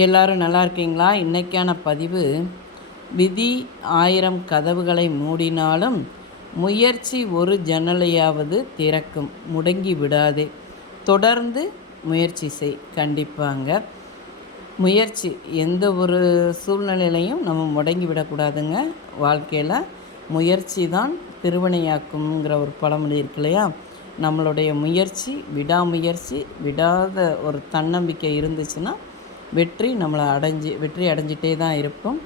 எல்லோரும் நல்லா இருக்கீங்களா? இன்றைக்கான பதிவு, விதி 1000 கதவுகளை மூடினாலும் முயற்சி ஒரு ஜன்னலையாவது திறக்கும், முடங்கி விடாதே, தொடர்ந்து முயற்சி செய். கண்டிப்பாங்க முயற்சி எந்த ஒரு சூழ்நிலையிலையும் நம்ம முடங்கி விடக்கூடாதுங்க. வாழ்க்கையில் முயற்சி தான் திருவினையாக்குங்கிற ஒரு பழமொழி இருக்கு இல்லையா? நம்மளுடைய முயற்சி, விடாமுயற்சி, விடாத ஒரு தன்னம்பிக்கை இருந்துச்சுன்னா வெற்றி வெற்றி அடைஞ்சிட்டே தான் இருக்கும்.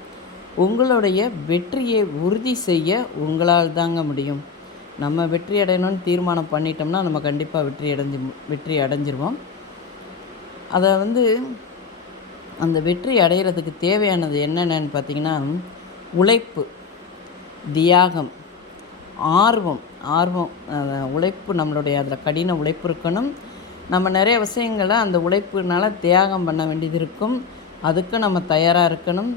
உங்களுடைய வெற்றியை உறுதி செய்ய உங்களால் தாங்க முடியும். நம்ம வெற்றி அடையணும்னு தீர்மானம் பண்ணிட்டோம்னா நம்ம கண்டிப்பாக வெற்றி அடைஞ்சிருவோம். அதை அந்த வெற்றி அடைகிறதுக்கு தேவையானது என்னென்னு பார்த்திங்கன்னா, உழைப்பு, தியாகம், ஆர்வம். உழைப்பு, நம்மளுடைய அதில் கடின உழைப்பு இருக்கணும். நம்ம நிறைய விஷயங்களை அந்த உழைப்புனால் தியாகம் பண்ண வேண்டியது இருக்கும். அதுக்கு நம்ம தயாராக இருக்கணும்.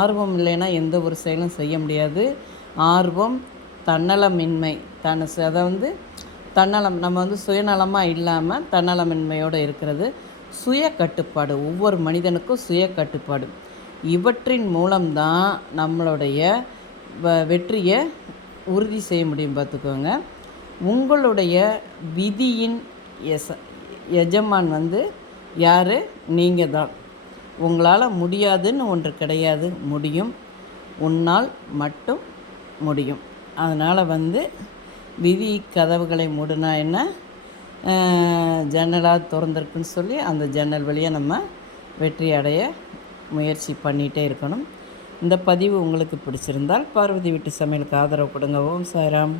ஆர்வம் இல்லைன்னா எந்த ஒரு செயலும் செய்ய முடியாது. ஆர்வம், தன்னலமின்மை, அதை தன்னலம், நம்ம சுயநலமாக இல்லாமல் தன்னலமின்மையோடு இருக்கிறது, சுய கட்டுப்பாடு. ஒவ்வொரு மனிதனுக்கும் சுய கட்டுப்பாடு. இவற்றின் மூலம்தான் நம்மளுடைய வெற்றியை உறுதி செய்ய முடியும். பார்த்துக்கோங்க, உங்களுடைய விதியின் எஜமான் யார்? நீங்கள் தான். உங்களால் முடியாதுன்னு ஒன்று கிடையாது, முடியும். உன்னால் மட்டும் முடியும். அதனால் விதி கதவுகளை மூடினா என்ன, ஜன்னலாக திறந்திருக்குன்னு சொல்லி அந்த ஜன்னல் வழியாக நம்ம வெற்றி அடைய முயற்சி பண்ணிகிட்டே இருக்கணும். இந்த பதிவு உங்களுக்கு பிடிச்சிருந்தால் பார்வதி வீட்டு சமையலுக்கு ஆதரவு கொடுங்க. ஓம் சாய்ராம்.